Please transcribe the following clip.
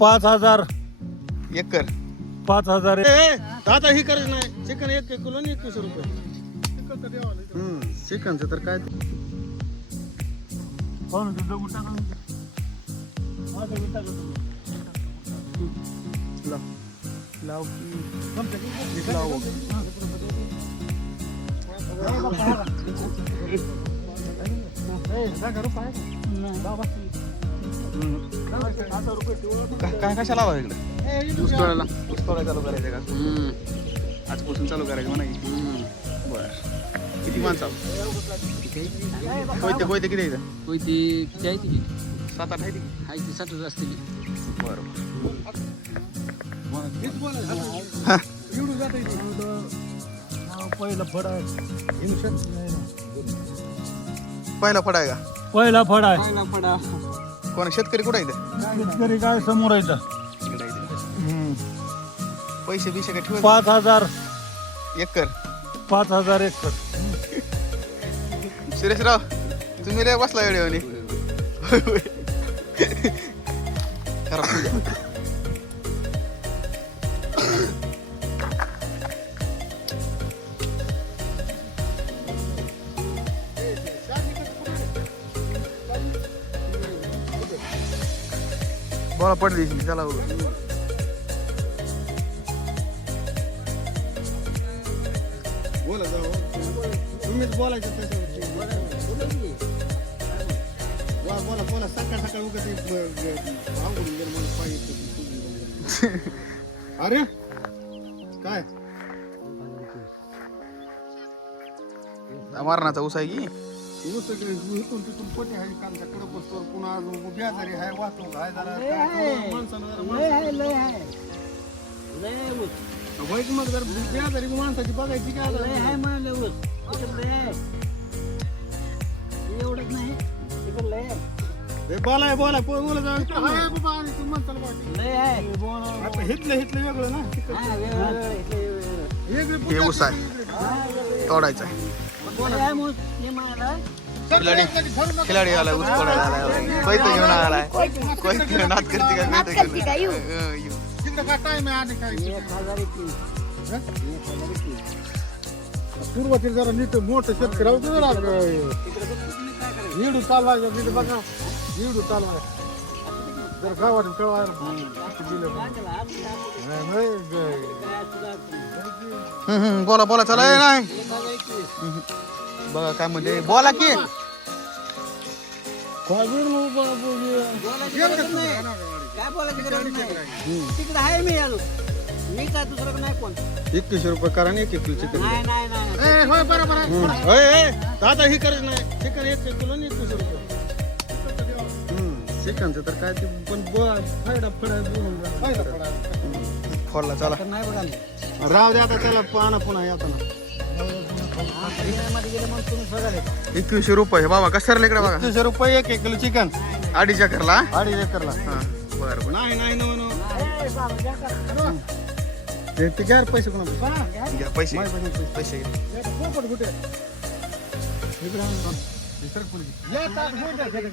पाच हजार एकर पाच हजार दादा ही करत नाही चिकन एक किलो आणि एकवीस रुपये हम्म चिकनचं तर काय ते पाहून. हा. लाव. लाव. एक काय कशा लावा इकडे? ऊस तोडायला. ऊस तोडायला चालू करायचं का? आजपासून चालू करायचं म्हणा. की बर. किती माणसं कोयते कोयते किती आहे इथं? होय ती आहे ती सात आठ आहे ती आहे ती साठच असतील. बरं हा, पहिला फड आहे. पहिला फड आहे का? पहिला फड आहे. कोण शेतकरी कुठं आहे? शेतकरी काय समोर आहे इथं? पैसे बिशे काय ठेवायचे? पाच हजार. एकर. पाच हजार एकर. सुरेशराव तुम्ही रे बसला वेळेवानी खरा बोला पडली चला बघू बोला जाऊ. तुम्हीच बोलायचं बोला बोला बोला. सकाळ सकाळ उगाच ते ब- ब- आवडून गेलं मला पाहिजे अरे काय? मारणाचा ऊस आहे की? सगळे इथून तिथून पटी आहे कांदा कडे बसतो पुन्हा अजून आहे वाचून आहे जरा काय थोडं माणसानं जरा माणसानं- वाईट मग जर बेजारी माणसाची बघायची काय आता? हे बोलाय बोलाय पो- बोला जाऊ इकडं हाय बाबा आणि तू माणसाला वाटतं. आता हितलं हितलं वेगळं ना वेगळी हे ऊस आहे. तोडायचा आहे. खिलाडी. खिलाडी आलाय ऊस तोडायला आलाय? कोयतं घेऊन आलाय. कोयतं नात करते का? नात करते का? येऊ. हं. तिकडं काय टाइम आहे आणि काय? सुरुवातीला जरा नीट मोठं शेतकरी जरा निडू चालवायचं बघा. निडू चालवायचं. जर गावात हं, बोला बोला चला ए, नाही. बघा काय म्हणते बोला की काय बोलायचं गरज नाही तिकडे आहे मी अजून मी काय दुसरं नाही कोण एकवीसशे रुपये करा आणि एक एक किलो चिकन नाही नाही नाही होय बरोबर. दादा ही करत नाही चिकन एक एक किलो आणि एकवीसशे रुपये चिकनचं तर काय ते पण ब- फ़ायदा फडा फ़ायदा खोलला चला. तर नाही बघा मी राव द्या आता पाना पुन्हा येताना मध्ये गेलं मग तुम्ही सगळं देता एकवीसशे रुपये बाबा कसं इकडे बघा? रुपये एक एक किलो चिकन अडीच एकरला? अडीच एकरला. हाँ बरं बरं. नाही नाही नव नव. ते ते घ्या रे पैसे कोणा घ्या पैसे. पैसे. घ्या. पोपट कुठे? इकडे आण. हे सरक पुढे.